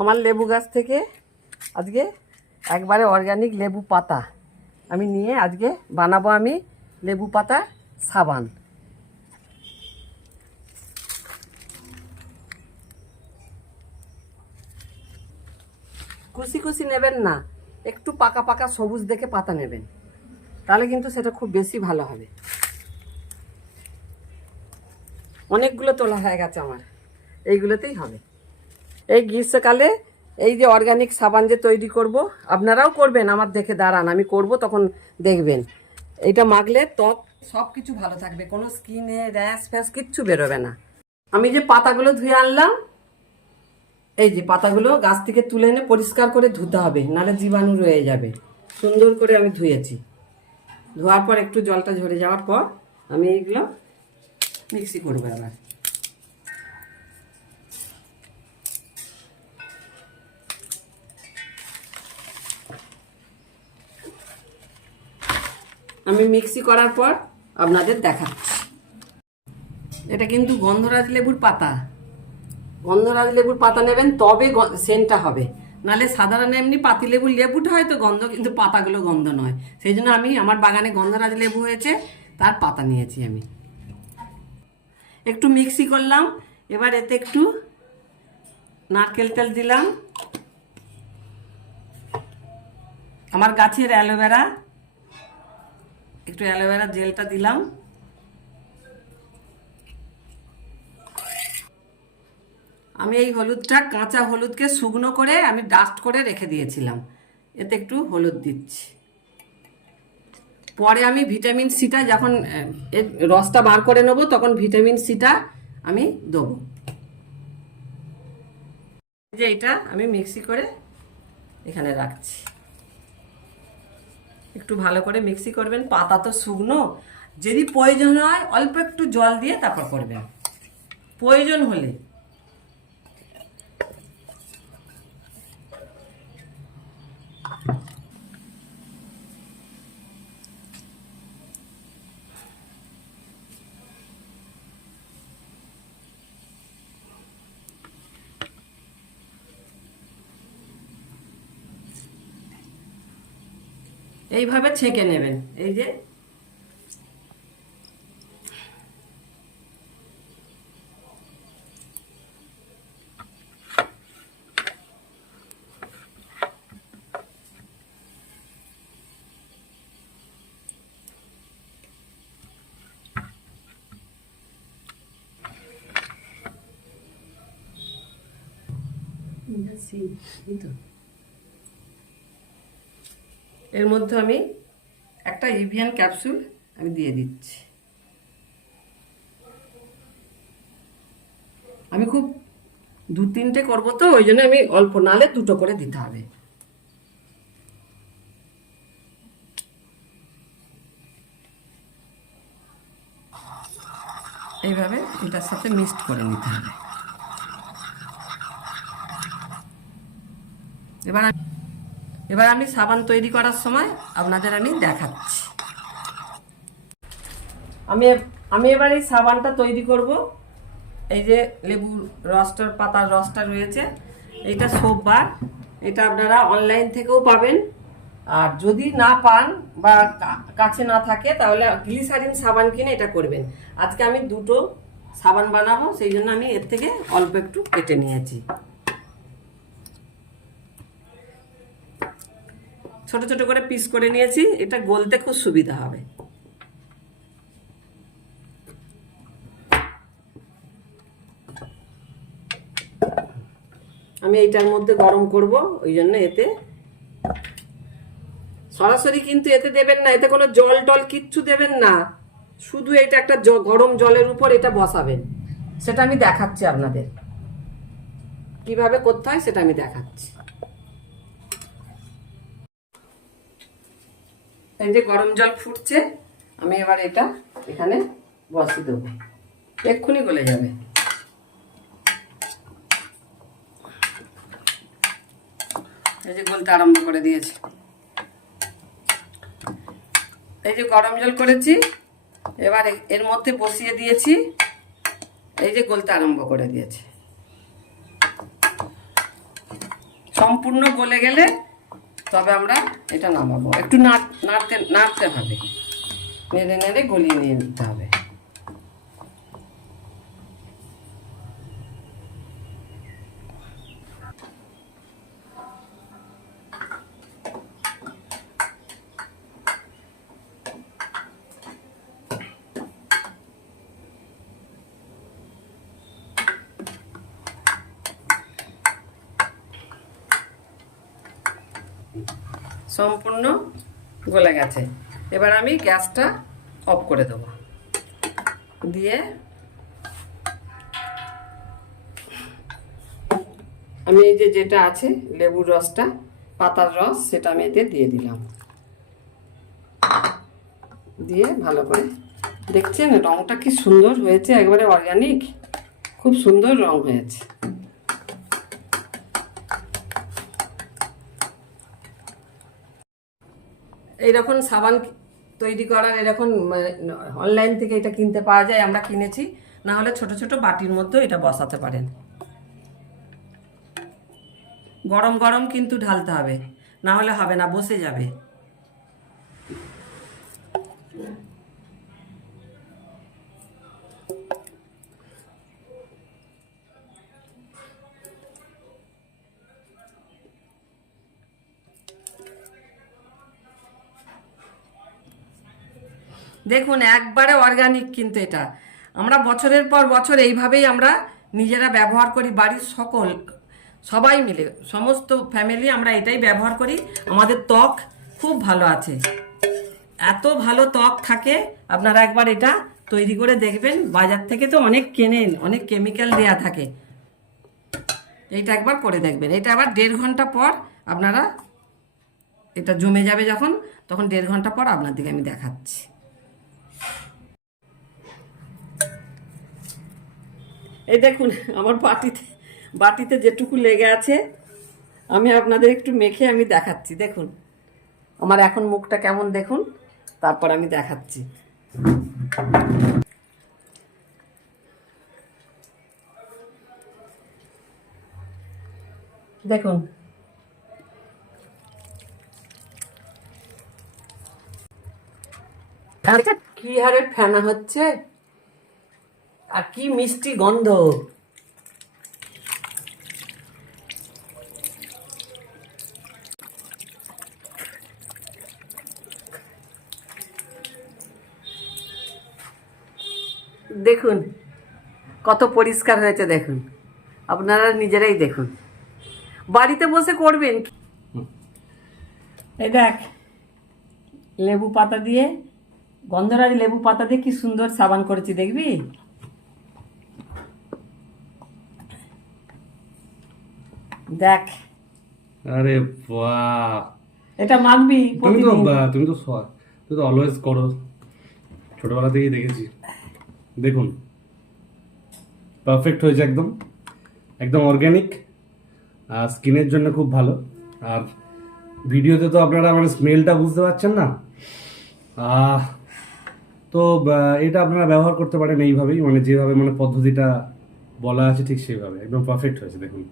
আমার লেবু গাছ থেকে আজকে একবারে অর্গানিক লেবু পাতা আমি নিয়ে আজকে বানাবো আমি লেবু পাতা সাবান। কুচি কুচি নেবেন না, একটু পাকা পাকা সবুজ দেখে পাতা নেবেন, তাহলে কিন্তু সেটা খুব বেশি ভালো হবে। অনেকগুলো তোলা হয়ে গেছে আমার, এইগুলোতেই হবে। এই গ্রীষ্মকালে এই যে অর্গানিক সাবান যে তৈরি করব, আপনারাও করবেন, আমার দেখে দাঁড়ান, আমি করব তখন দেখবেন। এইটা মাখলে ত্বক সব কিছু ভালো থাকবে, কোনো স্কিনে র্যাশ ফ্যাশ কিচ্ছু বেরোবে না। আমি যে পাতাগুলো ধুয়ে আনলাম, এই যে পাতাগুলো গাছ থেকে তুলে এনে পরিষ্কার করে ধুতে হবে, নাহলে জীবাণু রয়ে যাবে। সুন্দর করে আমি ধুয়েছি, ধোয়ার পর একটু জলটা ঝরে যাওয়ার পর আমি এইগুলো মিক্সি করবো। আবার আমি মিক্সি করার পর আপনাদের দেখাচ্ছি। এটা কিন্তু গন্ধরাজ লেবুর পাতা, গন্ধরাজ লেবুর পাতা নেবেন, তবে সেন্টটা হবে, নাহলে সাধারণ এমনি পাতি লেবুর লেবুটা হয়তো গন্ধ, কিন্তু পাতাগুলো গন্ধ নয়। সেই জন্য আমি আমার বাগানে গন্ধরাজ লেবু হয়েছে, তার পাতা নিয়েছি আমি। একটু মিক্সি করলাম, এবার এতে একটু নারকেল তেল দিলাম, আমার গাছের অ্যালোভেরা, একটু অ্যালোভেরা জেলটা দিলাম, আমি এই হলুদটা কাঁচা হলুদকে শুকনো করে আমি ডাস্ট করে রেখে দিয়েছিলাম, এতে একটু হলুদ দিচ্ছি। পরে আমি ভিটামিন সিটা যখন এর রসটা বার করে নেবো, তখন ভিটামিন সিটা আমি দেবো। যে এটা আমি মিক্সি করে এখানে রাখছি, একটু ভালো করে মিক্সি করবেন। পাতা তো শুকনো, যদি প্রয়োজন হয় অল্প একটু জল দিয়ে তারপর করবেন, প্রয়োজন হলে। এইভাবে ছেঁকে নেবেন, এই যে এর মধ্যে আমি একটা ইভিয়ান ক্যাপসুল আমি দিয়ে দিচ্ছি। আমি খুব 2-3টে করবো তো, ওই জন্য আমি অল্প, নালে 2টো করে দিতে হবে। এইভাবে এটার সাথে মিক্সড করে নিতে হবে। এবার আমি সাবান তৈরি করার সময় আপনাদের আমি দেখাচ্ছি। আমি এবার এই সাবানটা তৈরি করব। এই যে লেবুর রসটার, পাতার রসটা রয়েছে, এটা সোপ বার, এটা আপনারা অনলাইন থেকেও পাবেন, আর যদি না পান বা কাছে না থাকে তাহলে গ্লিসারিন সাবান কিনে এটা করবেন। আজকে আমি 2টো সাবান বানাবো, সেই জন্য আমি এর থেকে অল্প একটু কেটে নিয়েছি। ছোট ছোট করে পিস করে নিয়েছি, এটা গলতে খুব সুবিধা হবে। আমি এইটার মধ্যে গরম করব, ওই জন্য এতে সরাসরি কিন্তু এতে দেবেন না, এতে কোনো জল টল কিচ্ছু দেবেন না, শুধু এটা একটা গরম জলের উপর এটা বসাবেন। সেটা আমি দেখাচ্ছি আপনাদের কিভাবে করতে হয়, সেটা আমি দেখাচ্ছি। এই যে গরম জল ফুটছে, আমি এবার এটা এখানে বসিয়ে দেবো, এক্ষুনি গলে যাবে। এই যে গলতে আরম্ভ করে দিয়েছে, এই যে গরম জল করেছি, এবার এর মধ্যে বসিয়ে দিয়েছি, এই যে গলতে আরম্ভ করে দিয়েছে। সম্পূর্ণ গলে গেলে তবে আমরা এটা নামাবো। একটু নাড়তে হবে, নেড়ে নেড়ে গলিয়ে নিয়ে নিতে হবে। সম্পূর্ণ গলে গেছে। এবার আমি গ্যাসটা অফ করে দেবো, দিয়ে আমি এই যেটা আছে লেবুর রসটা, পাতার রস, সেটা আমি এতে দিয়ে দিলাম। দিয়ে ভালো করে, দেখছেন রঙটা কি সুন্দর হয়েছে, একবারে অর্গানিক, খুব সুন্দর রং হয়েছে। এইরকম সাবান তৈরি করার এরকম অনলাইন থেকে এটা কিনতে পাওয়া যায়, আমরা কিনেছি। না হলে ছোট ছোট বাটির মধ্যে এটা বসাতে পারেন। গরম গরম কিন্তু ঢালতে হবে, না হলে হবে না, বসে যাবে। দেখুন একবারে অর্গানিক, কিন্তু এটা আমরা বছরের পর বছর এইভাবেই আমরা নিজেরা ব্যবহার করি, বাড়ির সবাই মিলে, সমস্ত ফ্যামিলি আমরা এটাই ব্যবহার করি। আমাদের ত্বক খুব ভালো আছে, এত ভালো ত্বক থাকে। আপনারা একবার এটা তৈরি করে দেখবেন। বাজার থেকে তো অনেক কেনেন, অনেক কেমিক্যাল দেয়া থাকে, এইটা একবার করে দেখবেন। এটা আবার 1.5 ঘন্টা পর আপনারা, এটা জমে যাবে যখন, তখন 1.5 ঘন্টা পর আপনাদেরকে আমি দেখাচ্ছি। এই দেখুন আমার বাটিতে যেটুকু লেগে আছে, আমি আপনাদের একটু মেখে আমি দেখাচ্ছি। দেখুন আমার এখন মুখটা কেমন, দেখুন, তারপর আমি দেখাচ্ছি। দেখুন কি হারে ফেনা হচ্ছে, আর কি মিষ্টি গন্ধ। দেখুন কত পরিষ্কার হয়েছে, দেখুন আপনারা নিজেরাই দেখুন, বাড়িতে বসে করবেন। এই দেখ, লেবু পাতা দিয়ে, গন্ধরাজ লেবু পাতা দিয়ে কি সুন্দর সাবান করেছি, দেখবি? দেখ, আরে বাহ, এটা মাখবি তুমি তো প্রতিদিন। তুমি তো অলওয়েজ করো, ছোটবেলা থেকেই দেখেছি। দেখুন পারফেক্ট হয়েছে, একদম একদম অর্গানিক, আর স্কিনের জন্য খুব ভালো। আর ভিডিওতে তো আপনারা মানে স্মেলটা বুঝতে পারছেন না। তো এটা আপনারা ব্যবহার করতে পারেন এইভাবেই, মানে যেভাবে মানে পদ্ধতিটা বলা আছে ঠিক সেইভাবে, একদম পারফেক্ট হয়েছে। দেখুন।